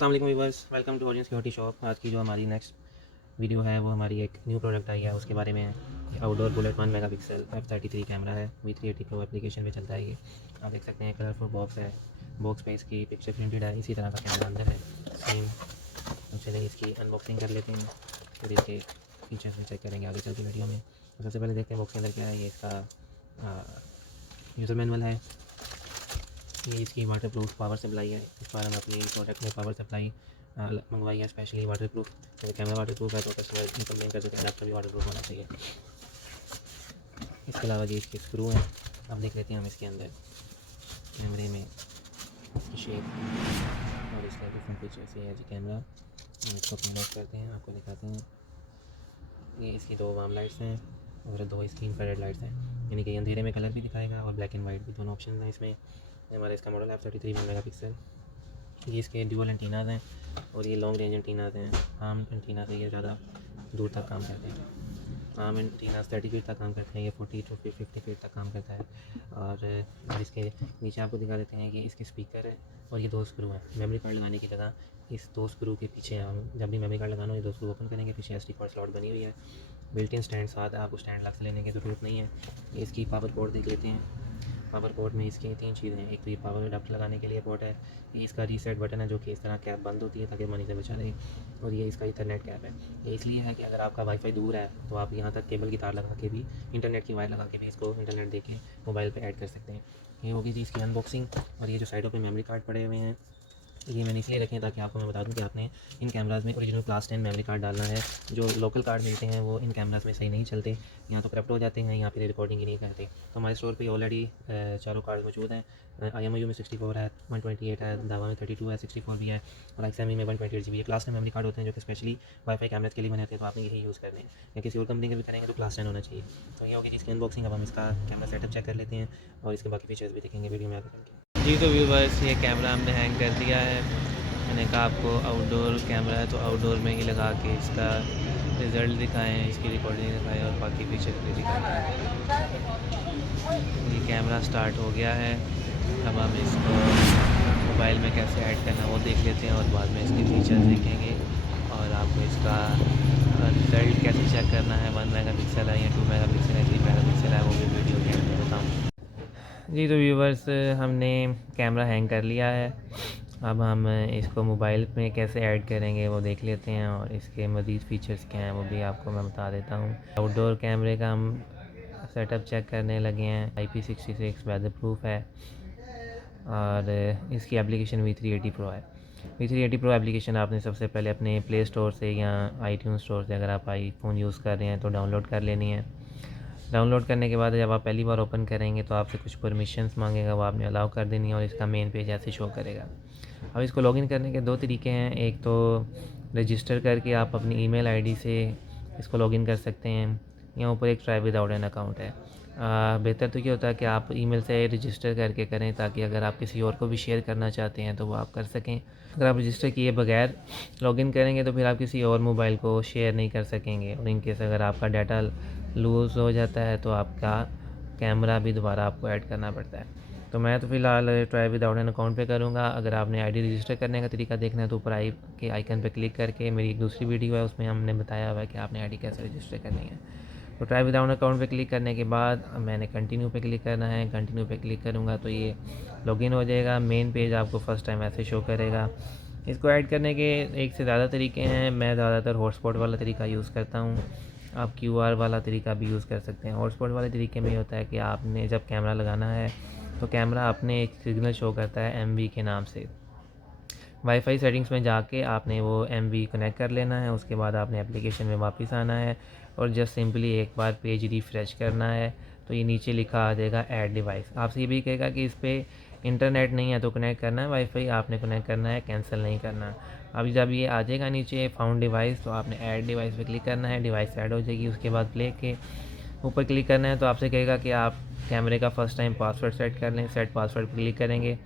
अस्सलाम वालेकुम viewers, welcome to audience security shop. आज की जो हमारी नेक्स्ट वीडियो है वो हमारी एक न्यू प्रोडक्ट आई है उसके बारे में है। Outdoor bullet 1 megapixel F33 camera है, V380 प्रो एप्लीकेशन में चलता है। ये आप देख सकते हैं, कलरफुल बॉक्स है, बॉक्स पे इसकी पिक्चर प्रिंटेड है, इसी तरह का कैमरा अंदर है सेम। तो चलिए इसकी अनबॉक्सिंग कर लेते हैं, फिर इसके फीचर्स में चेक करेंगे आगे चल के वीडियो में। तो सबसे पहले देखते हैं बॉक्स के अंदर क्या है। ये इसका यूज़र मैनुअल है, ये इसकी वाटर प्रूफ पावर सप्लाई है। इस बार हम अपनी प्रोडक्ट में पावर सप्लाई मंगवाई है स्पेशली वाटर प्रूफ। तो कैमरा वाटर प्रूफ है तो कस्टमर कंप्लेन कर सकते हैं, लैपटॉप भी वाटर प्रूफ होना चाहिए। इसके अलावा ये इसके स्क्रू हैं, अब देख लेते हैं हम इसके अंदर कैमरे में इसकी शेप और इसका डिफरेंट फीचर्स। ये है जी कैमरा, हम इसको पिन ऑफ करते हैं, आपको दिखाते हैं। ये इसकी दो वार्म लाइट्स हैं और दो इसकी इंफ्रारेड लाइट्स हैं, यानी कि अंधेरे में कलर भी दिखाएगा और ब्लैक एंड वाइट भी, दोनों ऑप्शन हैं इसमें। हमारा इसका मॉडल है F33 मेगापिक्सल। ये इसके ड्यूअल एंटीनाज हैं और ये लॉन्ग रेंज एंटीनाज हैं। आम एंटीना से ये ज़्यादा दूर तक काम करते हैं। आम एंटीनाज 30 फीट तक काम करते हैं, ये 40 to 50 फीट तक काम करता है। और इसके नीचे आपको दिखा देते हैं कि इसके स्पीकर है और ये दो स्क्रू हैं। मेमोरी कार्ड लगाने की जगह इस दो स्क्रू के पीछे हम जब भी मेमोरी कार्ड लगाना हो ये दो स्क्रू ओपन करेंगे, पीछे SD कार्ड स्लॉट बनी हुई है। बिल्ट इन स्टैंड साथ है, आपको स्टैंड अलग से लेने की ज़रूरत नहीं है। ये इसकी पावर पोर्ट देख लेते हैं। पावर पोर्ट में इसकी तीन चीज़ें हैं, एक तो ये पावर अडाप्टर लगाने के लिए पोर्ट है, ये इसका रीसेट बटन है जो कि इस तरह कैप बंद होती है ताकि मनी से बचा रहे, और ये इसका ईथरनेट कैप है। ये इसलिए है कि अगर आपका वाईफाई दूर है तो आप यहाँ तक केबल की तार लगा के भी, इंटरनेट की वायर लगा के भी इसको इंटरनेट दे के मोबाइल पर ऐड कर सकते हैं। ये होगी जी इसकी अनबॉक्सिंग। और ये जो साइडों पर मेमोरी कार्ड पड़े हुए हैं ये मैंने इसलिए रखे हैं ताकि आपको मैं बता दूं कि आपने इन कैमराज़ में ओरिजिनल क्लास 10 मेमोरी कार्ड डालना है। जो लोकल कार्ड मिलते हैं वो इन कैमराज़ में सही नहीं चलते, यहाँ तो करप्ट हो जाते हैं, यहाँ पे रिकॉर्डिंग ही नहीं करते। तो हमारे स्टोर पे ऑलरेडी चारों कार्ड मौजूद हैं। IMIU में 64 है, 128 है, दावा में 32 है, 64 भी है, और XME में 128 GB। ये क्लास 10 मेमोरी कार्ड होते हैं जो कि स्पेशली वाईफाई कैमराज के लिए बने होते हैं, तो आपने यही यूज़ करने हैं। या किसी और कंपनी का भी करेंगे तो क्लास 10 होना चाहिए। तो ये होगी इसकी अनबॉक्सिंग। अब हम इसका कैमरा सेटअप चेक कर लेते हैं और इसके बाकी फीचर्स भी देखेंगे वीडियो में आगे चल के। जी तो व्यूअर्स, ये कैमरा हमने हैंग कर दिया है। मैंने कहा आपको आउटडोर कैमरा है तो आउटडोर में ही लगा के इसका रिज़ल्ट दिखाएं, इसकी रिकॉर्डिंग दिखाएं और बाकी फीचर भी दिखाएं। ये कैमरा स्टार्ट हो गया है, अब हम इसको मोबाइल में कैसे ऐड करना वो देख लेते हैं और बाद में इसके फीचर्स देखेंगे और आपको इसका रिज़ल्ट कैसे चेक करना है, 1 मेगापिक्सल है या 2 मेगापिक्सल है, 3 मेगापिक्सल है, वो भी वीडियो के अंदर बताऊँ। जी तो व्यूवर्स, हमने कैमरा हैंग कर लिया है, अब हम इसको मोबाइल में कैसे ऐड करेंगे वो देख लेते हैं और इसके मज़ीद फ़ीचर्स क्या हैं वो भी आपको मैं बता देता हूँ। आउटडोर कैमरे का हम सेटअप चेक करने लगे हैं। IP66 वेदर प्रूफ है और इसकी एप्लीकेशन V380 प्रो है। V380 प्रो एप्लीकेशन आपने सबसे पहले अपने प्ले स्टोर से या iTunes स्टोर से, अगर आप आईफोन यूज़ कर रहे हैं तो डाउनलोड कर लेनी है। डाउनलोड करने के बाद जब आप पहली बार ओपन करेंगे तो आपसे कुछ परमिशंस मांगेगा, वो आपने अलाउ कर देनी है और इसका मेन पेज ऐसे शो करेगा। अब इसको लॉगिन करने के दो तरीके हैं, एक तो रजिस्टर करके आप अपनी ईमेल आईडी से इसको लॉगिन कर सकते हैं, यहाँ ऊपर एक ट्राई विदाउट एन अकाउंट है। बेहतर तो ये होता है कि आप ईमेल से रजिस्टर करके करें ताकि अगर आप किसी और को भी शेयर करना चाहते हैं तो वो आप कर सकें। अगर आप रजिस्टर किए बगैर लॉगिन करेंगे तो फिर आप किसी और मोबाइल को शेयर नहीं कर सकेंगे, और इन केस अगर आपका डाटा लूज़ हो जाता है तो आपका कैमरा भी दोबारा आपको ऐड करना पड़ता है। तो मैं तो फ़िलहाल ट्राई विदाउट एन अकाउंट पे करूँगा। अगर आपने आईडी रजिस्टर करने का तरीका देखना है तो ऊपर आई के आइकन पे क्लिक करके मेरी एक दूसरी वीडियो है उसमें हमने बताया हुआ है कि आपने आईडी कैसे रजिस्टर करनी है। तो ट्राई विदाउट अकाउंट पे क्लिक करने के बाद मैंने कंटिन्यू पे क्लिक करना है। कंटिन्यू पे क्लिक करूँगा तो ये लॉगिन हो जाएगा। मेन पेज आपको फ़र्स्ट टाइम ऐसे शो करेगा। इसको ऐड करने के एक से ज़्यादा तरीके हैं, मैं ज़्यादातर हॉटस्पॉट वाला तरीका यूज़ करता हूँ। आप QR वाला तरीका भी यूज़ कर सकते हैं। हॉटस्पॉट वाले तरीके में ये होता है कि आपने जब कैमरा लगाना है तो कैमरा अपने एक सिग्नल शो करता है MV के नाम से। वाईफाई सेटिंग्स में जाके आपने वो MV कनेक्ट कर लेना है, उसके बाद आपने एप्लीकेशन में वापस आना है और जस्ट सिंपली एक बार पेज रिफ़्रेश करना है तो ये नीचे लिखा आ जाएगा ऐड डिवाइस। आपसे ये भी कहेगा कि इस पर इंटरनेट नहीं है तो कनेक्ट करना है वाईफाई, आपने कनेक्ट करना है, कैंसिल नहीं करना। अब जब ये आ जाएगा नीचे फाउंड डिवाइस तो आपने ऐड डिवाइस पे क्लिक करना है, डिवाइस ऐड हो जाएगी। उसके बाद प्ले के ऊपर क्लिक करना है तो आपसे कहेगा कि आप कैमरे का फ़र्स्ट टाइम पासवर्ड सेट कर लें। सेट पासवर्ड पर क्लिक करेंगे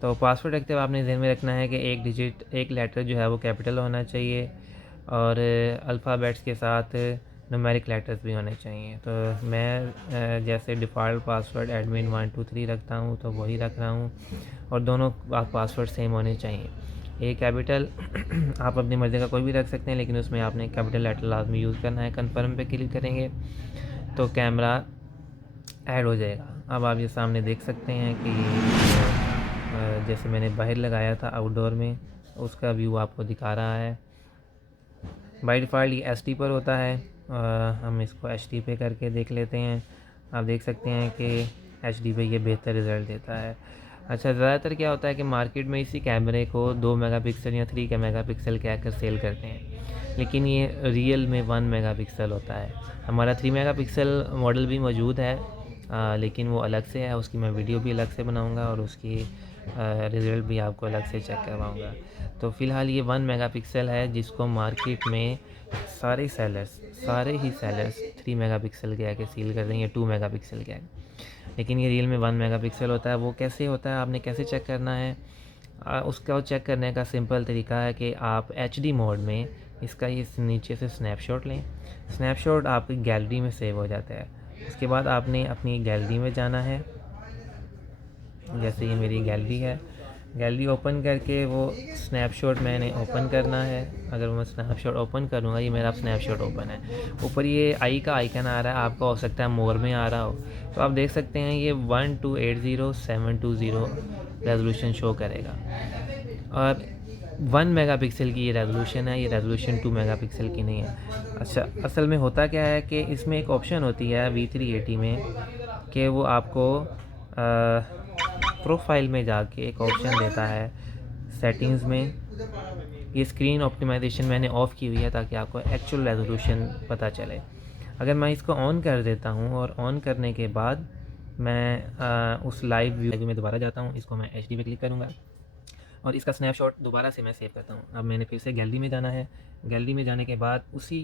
तो पासवर्ड रखते हुए आपने ध्यान में रखना है कि एक डिजिट, एक लेटर जो है वो कैपिटल होना चाहिए और अल्फ़ाबेट्स के साथ न्यूमेरिक लेटर्स भी होने चाहिए। तो मैं जैसे डिफ़ॉल्ट पासवर्ड एडमिन 123 रखता हूँ तो वही रख रहा हूँ और दोनों पासवर्ड सेम होने चाहिए। ए कैपिटल आप अपनी मर्ज़ी का कोई भी रख सकते हैं, लेकिन उसमें आपने कैपिटल लेटर लाजमी यूज़ करना है। कन्फर्म पे क्लिक करेंगे तो कैमरा ऐड हो जाएगा। अब आप ये सामने देख सकते हैं कि जैसे मैंने बाहर लगाया था आउटडोर में, उसका व्यू आपको दिखा रहा है। बाय डिफ़ॉल्ट ये एचडी पर होता है, हम इसको एचडी पे करके देख लेते हैं। आप देख सकते हैं कि एचडी पे ये बेहतर रिज़ल्ट देता है। अच्छा, ज़्यादातर क्या होता है कि मार्केट में इसी कैमरे को 2 मेगापिक्सल या 3 मेगापिक्सल कहकर सेल करते हैं, लेकिन ये रियल में 1 मेगापिक्सल होता है। हमारा 3 मेगापिक्सल मॉडल भी मौजूद है, लेकिन वो अलग से है, उसकी मैं वीडियो भी अलग से बनाऊंगा और उसकी रिज़ल्ट भी आपको अलग से चेक करवाऊंगा। तो फ़िलहाल ये 1 मेगापिक्सल है, जिसको मार्केट में सारे ही सेलर्स 3 मेगापिक्सल के आके सील कर देंगे, 2 मेगापिक्सल के आके, लेकिन ये रियल में 1 मेगापिक्सल होता है। वो कैसे होता है, आपने कैसे चेक करना है? उसका चेक करने का सिंपल तरीका है कि आप एचडी मोड में इसका ये नीचे से स्नैपशॉट लें। स्नैपशॉट आपकी गैलरी में सेव हो जाता है। उसके बाद आपने अपनी गैलरी में जाना है। जैसे ये मेरी गैलरी है, गैलरी ओपन करके वो स्नैपशॉट मैंने ओपन करना है। अगर मैं स्नैपशॉट ओपन करूँगा, ये मेरा स्नैपशॉट ओपन है। ऊपर ये आई का आइकन आ रहा है, आपका हो सकता है मोर में आ रहा हो, तो आप देख सकते हैं ये 1280720 रेजोल्यूशन शो करेगा और 1 मेगापिक्सल की ये रेजोल्यूशन है, ये रेजोल्यूशन 2 मेगापिक्सल की नहीं है। अच्छा, असल में होता क्या है कि इसमें एक ऑप्शन होती है V380 में कि वो आपको प्रोफाइल में जाके एक ऑप्शन देता है सेटिंग्स में। ये स्क्रीन ऑप्टिमाइजेशन मैंने ऑफ़ की हुई है ताकि आपको एक्चुअल रेजोल्यूशन पता चले। अगर मैं इसको ऑन कर देता हूँ और ऑन करने के बाद मैं उस लाइव व्यू में दोबारा जाता हूँ, इसको मैं HD पे क्लिक करूँगा और इसका स्नैपशॉट दोबारा से मैं सेव करता हूँ। अब मैंने फिर से गैलरी में जाना है। गैलरी में जाने के बाद उसी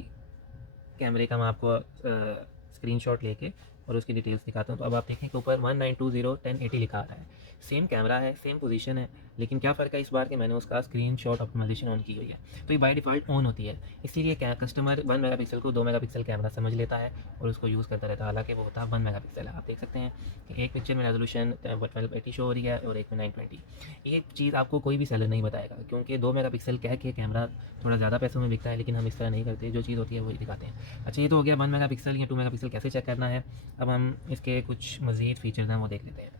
कैमरे का मैं आपको स्क्रीनशॉट लेके और उसकी डिटेल्स दिखाता हूँ। तो अब आप देखें कि ऊपर 1920 1080 लिखा आ रहा है। सेम कैमरा है, सेम पोजीशन है, लेकिन क्या फ़र्क है इस बार कि मैंने उसका स्क्रीनशॉट ऑप्टिमाइजेशन ऑन की हुई है, तो ये बाय डिफ़ॉल्ट ऑन होती है। इसीलिए क्या कस्टमर 1 मेगापिक्सल को 2 मेगापिक्सल कैमरा समझ लेता है और उसको यूज़ करता रहता है, हालांकि वो होता है 1 मेगापिक्सल है। आप देख सकते हैं कि एक पिक्चर में रेजोल्यूशन 1280 शो हो रही है और एक में 920। ये चीज़ आपको कोई भी सेलर नहीं बताएगा, क्योंकि 2 मेगापिक्सल कह के कैमरा थोड़ा ज़्यादा पैसों में बिकता है, लेकिन हम इस तरह नहीं करते, जो चीज़ होती है वही दिखाते हैं। अच्छा, ये तो हो गया 1 मेगापिक्सल या 2 मेगापिक्सल कैसे चेक करना है। अब हम इसके कुछ मज़ीद फ़ीचर्स हैं वो देख लेते हैं।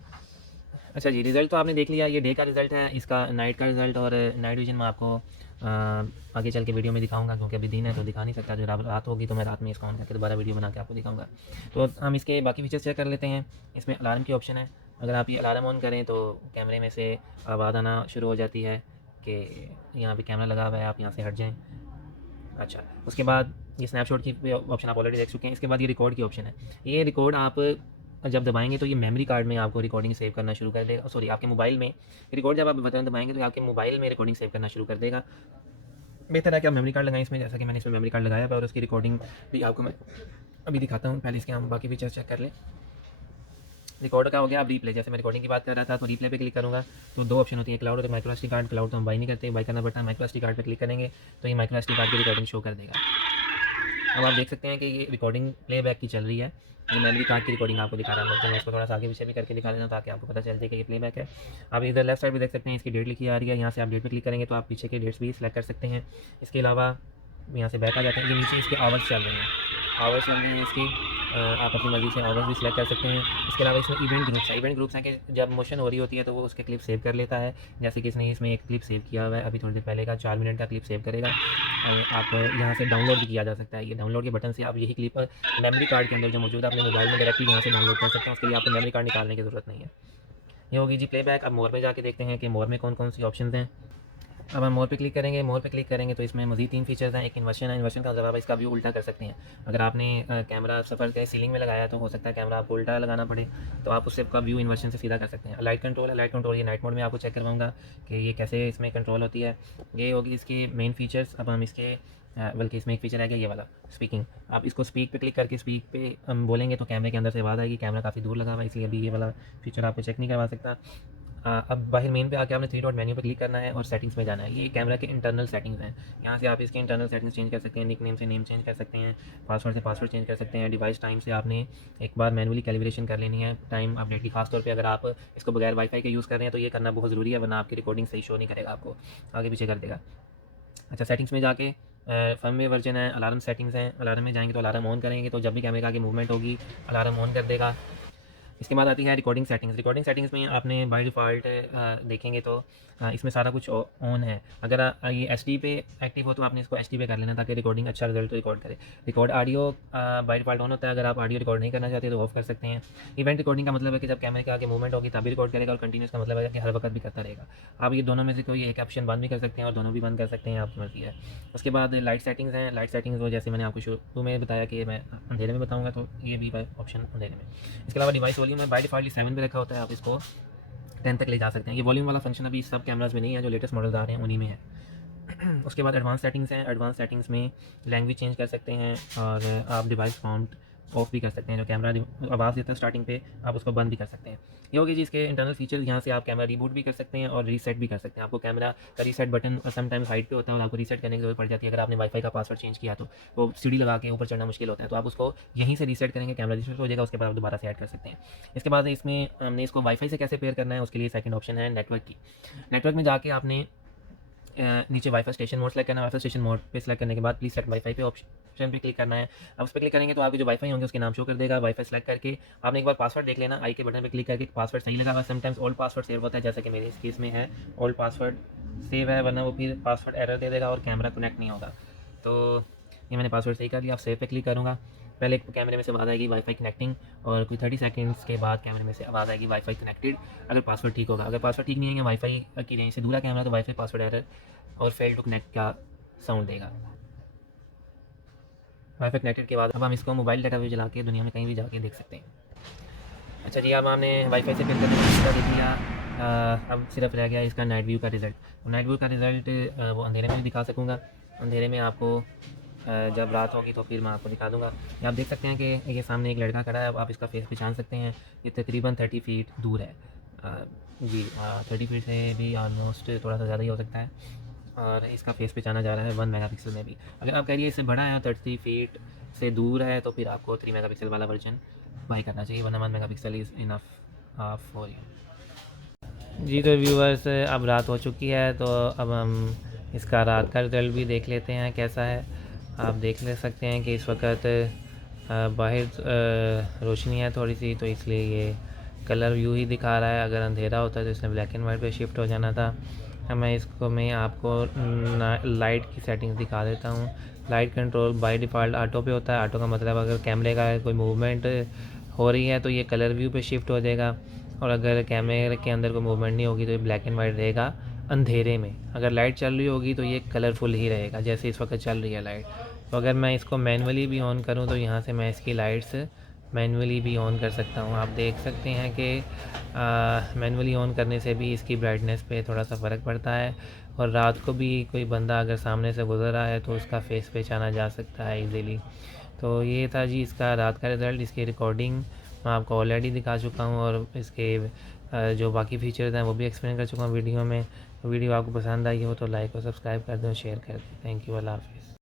अच्छा जी, रिज़ल्ट तो आपने देख लिया, ये डे का रिज़ल्ट है, इसका नाइट का रिज़ल्ट और नाइट विजन मैं आपको आगे चल के वीडियो में दिखाऊंगा, क्योंकि अभी दिन है तो दिखा नहीं सकता। जो रात होगी तो मैं रात में इसको ऑन करके दोबारा वीडियो बना के आपको दिखाऊंगा। तो हम इसके बाकी फीचर्स चेक कर लेते हैं। इसमें अलार्म की ऑप्शन है। अगर आप ये अलार्म ऑन करें तो कैमरे में से आवाज़ आना शुरू हो जाती है कि यहाँ पर कैमरा लगा हुआ है, आप यहाँ से हट जाएँ। अच्छा, उसके बाद ये स्नैपशॉट की ऑप्शन आप ऑलरेडी देख चुके हैं। इसके बाद ये रिकॉर्ड की ऑप्शन है। ये रिकॉर्ड आप जब दबाएंगे तो ये मेमोरी कार्ड में आपको रिकॉर्डिंग सेव करना शुरू कर देगा। सॉरी, आपके मोबाइल में रिकॉर्ड जब आप बटन दबाएंगे तो आपके मोबाइल में रिकॉर्डिंग सेव करना शुरू कर देगा। बेहतर है कि आप मेमोरी कार्ड लगाएं इसमें, जैसा कि मैंने इसमें मेमोरी कार्ड लगाया है और उसकी रिकॉर्डिंग भी आपको मैं अभी दिखाता हूँ। पहले इसके हम बाकी फीचर्स चेक कर लें। रिकॉर्ड का हो गया। अब रीप्ले, जैसे मैं रिकॉर्डिंग की बात कर रहा था तो रीप्ले पे क्लिक करूँगा तो 2 ऑप्शन होती है, क्लाउड और माइक्रो एसडी कार्ड। क्लाउड तो हम बाई नहीं करते, बाई करना पड़ता है। माइक्रो एसडी कार्ड पे क्लिक करेंगे तो ये माइक्रो एसडी कार्ड की रिकॉर्डिंग शो कर देगा। अब आप देख सकते हैं कि ये रिकॉर्डिंग प्लेबैक की चल रही है। ये मेमोरी कार्ड की रिकॉर्डिंग आपको दिखा रहा है। तो मैं इसको थोड़ा सा आगे पीछे भी करके दिखा देना ताकि आपको पता चल जाए कि ये प्लेबैक है। आप इधर लेफ्ट साइड पे देख सकते हैं इसकी डेट लिखी आ रही है। यहाँ से आप डेट पे क्लिक करेंगे तो आप पीछे के डेट्स भी सिलेक्ट कर सकते हैं। इसके अलावा यहाँ से बैक आ जाते हैं। ये नीचे इसके आवर्स चल रहे हैं, आवर्स चल रहे हैं इसकी, आप अपनी मर्ज़ी से आवर्स भी सिलेक्ट कर सकते हैं। इसके अलावा इसमें इवेंट ग्रुप्स है। इवेंट ग्रुप्स हैं कि जब मोशन हो रही होती है तो वो उसके क्लिप सेव कर लेता है। जैसे कि इसने इसमें एक क्लिप सेव किया हुआ है अभी थोड़ी देर पहले का, 4 मिनट का क्लिप सेव करेगा। आप यहाँ से डाउनलोड भी किया जा सकता है। ये डाउनलोड के बटन से आप यही क्लिप मेमोरी कार्ड के अंदर जो मौजूद है अपने मोबाइल में डायरेक्टली यहाँ से डाउनलोड कर सकते हैं। उसके लिए आपको मेमोरी कार्ड निकालने की ज़रूरत नहीं है। ये होगी जी प्लेबैक। अब मोर में जाके देखते हैं कि मोर में कौन कौन सी ऑप्शन हैं। अब हम मोर पे क्लिक करेंगे। मोर पे क्लिक करेंगे तो इसमें मज़ीद 3 फीचर्स हैं। एक इन्वर्शन है। इन्वर्शन का मतलब आप इसका व्यू उल्टा कर सकते हैं। अगर आपने कैमरा सफ़र के सीलिंग में लगाया तो हो सकता है कैमरा आपको उल्टा लगाना पड़े, तो आप उससे का व्यू इन्वर्शन से सीधा कर सकते हैं। लाइट कंट्रोल है। लाइट कंट्रोल ये नाइट मोड में आपको चेक करवाऊंगा कि ये कैसे इसमें कंट्रोल होती है। ये होगी इसकी मेन फीचर्स। अब हम इसके बल्कि इसमें एक फ़ीचर है कि ये वाला स्पीकिंग, आप इसको स्पीक पे क्लिक करके स्पीक पे हम बोलेंगे तो कैमरे के अंदर से आवाज़ आएगी। कैमरा काफ़ी दूर लगा हुआ है इसलिए अभी ये वाला फीचर आपको चेक नहीं करवा सकता। अब बाहर मेन पे आके आपने थ्री डॉट मेन्यू पे क्लिक करना है और सेटिंग्स में जाना है। ये कैमरा के इंटरनल सेटिंग्स हैं। यहाँ से आप इसके इंटरनल सेटिंग्स चेंज कर सकते हैं, निक नेम से नेम चेंज कर सकते हैं, पासवर्ड से पासवर्ड चेंज कर सकते हैं। डिवाइस टाइम से आपने एक बार मैनुअली कैलिब्रेशन कर लेनी है टाइम अपडेट की, खासतौर पे अगर आप इसको बगैर वाईफाई के यूज़ कर रहे हैं तो ये करना बहुत ज़रूरी है, वरना आपकी रिकॉर्डिंग सही शो नहीं करेगा, आपको आगे पीछे कर देगा। अच्छा, सेटिंग्स में जाके फर्मवेयर वर्जन है, अलार्म सेटिंग्स हैं। अलार्म में जाएंगे तो अलार्म ऑन करेंगे तो जब भी कैमरे का आगे मूवमेंट होगी अलार्म ऑन कर देगा। इसके बाद आती है रिकॉर्डिंग सेटिंग्स। रिकॉर्डिंग सेटिंग्स में आपने बाय डिफ़ॉल्ट देखेंगे तो इसमें सारा कुछ ऑन है। अगर ये एचडी पे एक्टिव हो तो आपने इसको एचडी पे कर लेना ताकि रिकॉर्डिंग अच्छा रिजल्ट रिकॉर्ड करे। Record audio by default on होता है। अगर आप ऑडियो रिकॉर्ड नहीं करना चाहते तो ऑफ कर सकते हैं। इवेंट रिकॉर्डिंग का मतलब है कि जब कैमरे के आगे मूवमेंट होगी तभी रिकॉर्ड करेगा, और कंटिन्यूस का मतलब है कि हर वक्त भी करता रहेगा। आप ये दोनों में से कोई एक ऑप्शन बंद भी कर सकते हैं और दोनों भी बंद कर सकते हैं, आपकी मर्ज़ी है। उसके बाद लाइट सेटिंग्स हैं। लाइट सेटिंग्स वो जैसे मैंने आपको शुरू में बताया कि मैं अंधेरे में बताऊँगा, तो ये भी ऑप्शन अंधेरे में। इसके अलावा डिवाइस वॉल्यूम है, बाय डिफ़ॉल्ट 7 पे रखा होता है, आप इसको 10 तक ले जा सकते हैं। ये वॉल्यूम वाला फंक्शन अभी सब कैमराज में नहीं है, जो लेटेस्ट मॉडल्स आ रहे हैं उन्हीं में है। उसके बाद एडवांस सेटिंग्स हैं। एडवांस सेटिंग्स में लैंग्वेज चेंज कर सकते हैं और आप डिवाइस काउंट ऑफ भी कर सकते हैं। जो कैमरा आवाज़ देता है स्टार्टिंग पे, आप उसको बंद भी कर सकते हैं। ये होगी जी इसके इंटरनल फीचर। यहाँ से आप कैमरा रीबूट भी कर सकते हैं और रीसेट भी कर सकते हैं। आपको कैमरा का रीसेट बटन समटाइम्स हाइट पे होता है और आपको रीसेट करने की जरूरत पड़ जाती है। अगर आपने वाईफाई का पासवर्ड चेंज किया तो वो सीढ़ी लगा के ऊपर चढ़ना मुश्किल होता है, तो आप उसको यहीं से रीसेट करेंगे, कैमरा रीसेट हो जाएगा, उसके बाद आप दोबारा से ऐड कर सकते हैं। इसके बाद इसमें हमने इसको वाईफाई से कैसे पेयर करना है, उसके लिए सेकंड ऑप्शन है नेटवर्क की। नेटवर्क में जाके आपने नीचे वाईफाई स्टेशन मोड सेलेक्ट करना है। वाईफाई स्टेशन मोड पे सेलेक्ट करने के बाद प्लीज सेट वाईफाई पे ऑप्शन पे क्लिक करना है। अब उस पर क्लिक करेंगे तो आपके जो वाईफाई होंगे उसके नाम शो कर देगा। वाईफाई सेलेक्ट करके आपने एक बार पासवर्ड देख लेना, आई के बटन पे क्लिक करके पासवर्ड सही लगा। समटाइम्स ओल्ड पासवर्ड सेव होता है, जैसे कि मेरे इस केस में है ओल्ड पासवर्ड सेव है, वरना वो फिर पासवर्ड एरर दे देगा और कैमरा कनेक्ट नहीं होगा। तो ये मैंने पासवर्ड सही कर लिया। अब सेव पे क्लिक करूँगा। पहले कैमरे में से आवाज़ आएगी वाईफाई कनेक्टिंग, और कोई 30 सेकंड्स के बाद कैमरे में से आवाज़ आएगी वाईफाई कनेक्टेड, अगर पासवर्ड ठीक होगा। अगर पासवर्ड ठीक नहीं है, वाईफाई की रेंज से दूर कैमरा, तो वाईफाई पासवर्ड एरर और फेल टू कनेक्ट का साउंड देगा। वाईफाई कनेक्टेड के बाद अब हम इसको मोबाइल डाटा भी चला के दुनिया में कहीं भी जाके देख सकते हैं। अच्छा जी, अब हमने वाईफाई से पेयर करने का तरीका देख लिया। अब सिर्फ रह गया इसका नाइट व्यू का रिज़ल्ट। नाइट व्यू का रिज़ल्ट वो अंधेरे में भी दिखा सकूँगा। अंधेरे में आपको जब रात होगी तो फिर मैं आपको दिखा दूँगा। ये आप देख सकते हैं कि ये सामने एक लड़का खड़ा है, आप इसका फेस पहचान सकते हैं। ये तकरीबन 30 फीट दूर है। जी 30 फीट से भी ऑलमोस्ट थोड़ा सा ज़्यादा ही हो सकता है, और इसका फेस पहचाना जा रहा है 1 मेगापिक्सल में भी। अगर आप कह रही है इससे बड़ा है, 30 फीट से दूर है, तो फिर आपको 3 मेगापिक्सल वाला वर्जन बाई करना चाहिए, वरना 1 megapixel is enough for you. जी तो व्यूअर्स, अब रात हो चुकी है, तो अब हम इसका रात का रिजल्ट भी देख लेते हैं कैसा है। आप देख ले सकते हैं कि इस वक्त बाहर रोशनी है थोड़ी सी, तो इसलिए ये कलर व्यू ही दिखा रहा है। अगर अंधेरा होता है तो इसने ब्लैक एंड वाइट पे शिफ्ट हो जाना था। मैं आपको लाइट की सेटिंग्स दिखा देता हूँ। Light control by default auto पे होता है। ऑटो का मतलब अगर कैमरे का कोई मूवमेंट हो रही है तो ये कलर व्यू पे शिफ्ट हो जाएगा, और अगर कैमरे के अंदर कोई मूवमेंट नहीं होगी तो ये ब्लैक एंड वाइट रहेगा अंधेरे में। अगर लाइट चल रही होगी तो ये कलरफुल ही रहेगा, जैसे इस वक्त चल रही है लाइट। तो अगर मैं इसको मैनुअली भी ऑन करूँ तो यहाँ से मैं इसकी लाइट्स मैनुअली भी ऑन कर सकता हूँ। आप देख सकते हैं कि मैनुअली ऑन करने से भी इसकी ब्राइटनेस पे थोड़ा सा फ़र्क पड़ता है, और रात को भी कोई बंदा अगर सामने से गुजर रहा है तो उसका फेस पहचाना जा सकता है इजीली। तो ये था जी इसका रात का रिज़ल्ट। इसकी रिकॉर्डिंग मैं आपको ऑलरेडी दिखा चुका हूँ, और इसके जो बाकी फीचर्स हैं वो भी एक्सप्लेन कर चुका हूँ वीडियो में। वीडियो आपको पसंद आई हो तो लाइक और सब्सक्राइब कर दें, शेयर कर दें। थैंक यू, अल्लाह हाफ़िज़।